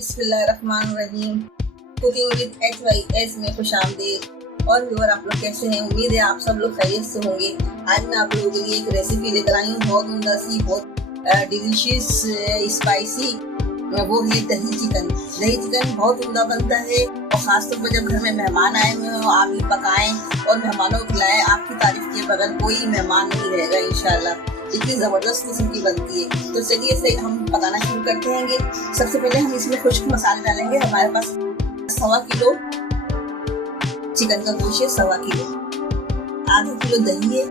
बिस्मिल्लाहिर्रहमानिर्रहीम। Cooking with HYS में खुशामदीद। और व्यूअर, आप लोग कैसे हैं? उम्मीद है आप सब लोग खैरियत से होंगे। आज मैं आप लोगों के लिए एक रेसिपी लेकर आई हूँ, बहुत उम्दा सी, बहुत डिलीशियस स्पाइसी। वो है दही चिकन। दही चिकन बहुत उम्दा बनता है, और ख़ासतौर पर जब घर में मेहमान आए हुए हो, आप ही पकाएं और मेहमानों को खिलाएं। आपकी तारीफ किए बगैर कोई मेहमान नहीं रहेगा इंशाल्लाह। इतनी ज़बरदस्त किस्म की बनती है। तो चलिए इसे हम पकाना शुरू करते हैं। सबसे पहले हम इसमें खुश्क मसाले डालेंगे। हमारे पास 1.25 किलो चिकन का गोश्त है, 1.25 किलो, आधा किलो दही है,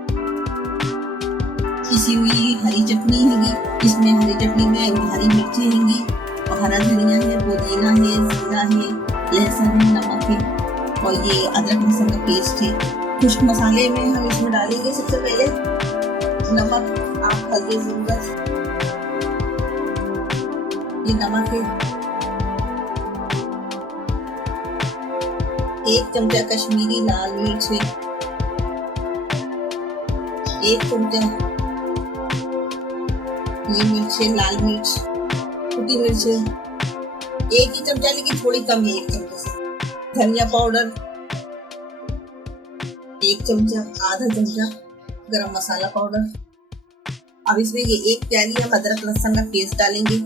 पिसी हुई हरी चटनी हैगी। इसमें हरी चटनी में हरी मिर्ची हैंगी, और हरा धनिया है, पुदीना है, जीरा है, लहसुन है, नमक है, और ये अदरक लहसुन का पेस्ट है। खुश्क मसाले में हम इसमें डालेंगे सबसे पहले नमक, आप हल्दी ज़रूरत, ये नमक है, 1 चमचा कश्मीरी लाल मिर्च है, 1 चमचा ये मिर्च है, लाल मिर्च, छोटी मिर्च है, 1 ही चमचा, लेकिन थोड़ी कम है 1 चमचे से। धनिया पाउडर 1 चमचा, आधा चमचा गरम मसाला पाउडर। अब इसमें ये 1 प्याली हम अदरक लहसुन का पेस्ट डालेंगे।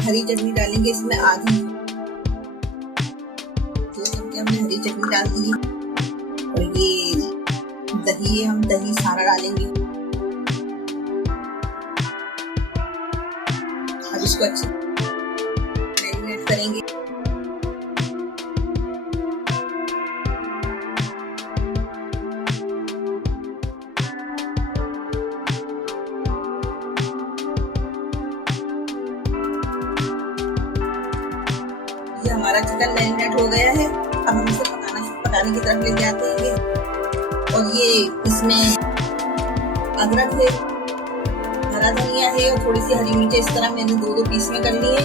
हरी चटनी डालेंगे इसमें आधी, 2 चमचे हमने हरी चटनी डाल दी है। और ये दही है, हम दही सारा डालेंगे। अब इसको अच्छे मैरिनेट करेंगे। ये हमारा चिकन मैरिनेट हो गया है। अब हम इसे पकाने की तरफ लेके आते हैं। और ये इसमें अदरक है, हरा धनिया है, और थोड़ी सी हरी मिर्च इस तरह मैंने 2 पीस में कर ली है।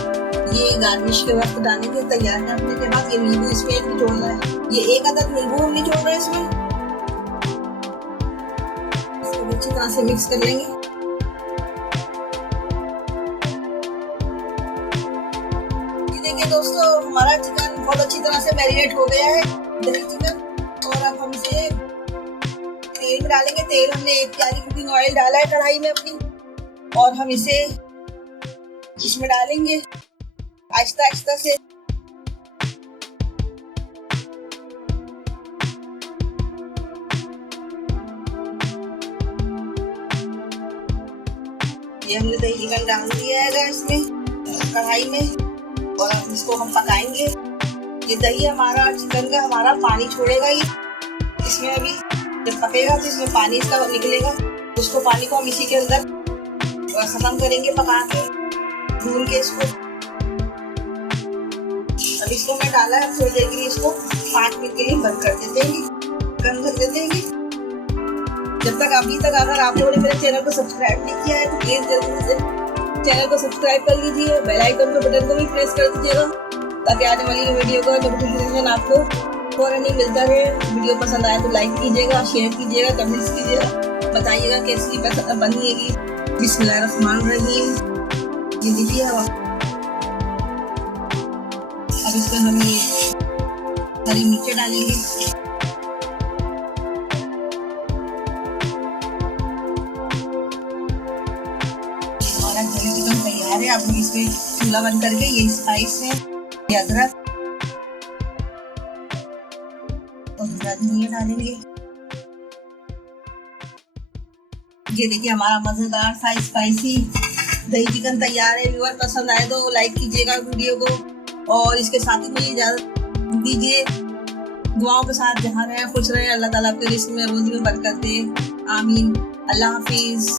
ये गार्निश के वक्त डालेंगे। तैयार करने के बाद ये नींबू इसमें निचोड़ना है। ये 1 अदद नींबू हम निचोड़ रहे हैं इसमें। इसको अच्छी तरह से मिक्स कर लेंगे। देखिए दोस्तों, हमारा चिकन बहुत अच्छी तरह से मैरिनेट हो गया है, दही चिकन। और अब हम इसे तेल में डालेंगे। तेल हमने 1 प्याली कुकिंग ऑयल डाला है कढ़ाई में अपनी, और हम इसे इसमें डालेंगे आहिस्ता आहिस्ता से। ये हमने दही चिकन डाल दिया है इसमें कढ़ाई में, और अब इसको हम पकाएंगे। ये दही हमारा चिकन का हमारा पानी छोड़ेगा। ये इसमें अभी जब पकेगा तो इसमें पानी इसका निकलेगा। उसको पानी को हम इसी के अंदर खत्म करेंगे पका के, भून के इसको। अब इसको मैं डाला है, थोड़ी देर के लिए इसको 5 मिनट के लिए बंद कर देते हैं, कम कर देते हैं। जब तक अभी तक अगर आप लोगों ने मेरे चैनल को सब्सक्राइब नहीं किया है तो प्लीज जल्दी से चैनल को सब्सक्राइब कर लीजिए। बेल आइकन के बटन को भी प्रेस कर दीजिएगा, ताकि आने वाली वीडियो का नोटिफिकेशन आपको फौरन ही मिलता रहे। वीडियो पसंद आए तो लाइक कीजिएगा, शेयर कीजिएगा, कमेंट्स कीजिएगा, बताइएगा कैसी बनिएगी। बिस्मिल्लाहिर्रहमानिर्रहीम। ये देखिए, अब इसमें हम ये हरी मिर्च डालेंगे। हमारा दही चिकन तैयार है। अब हम इसमें चूल्हा बंद करके ये स्पाइस है, ये अदरक और हरा धनिया डालेंगे। ये देखिए, हमारा मजेदार सा स्पाइसी दही चिकन तैयार है। व्यूअर, पसंद आए तो लाइक कीजिएगा वीडियो को, और इसके साथ ही मुझे इजाजत दीजिए। दुआओं के साथ जहाँ रहें खुश रहें। अल्लाह ताला आपके रिस्क में रोजी में बरकत दे। आमीन। अल्लाह हाफिज।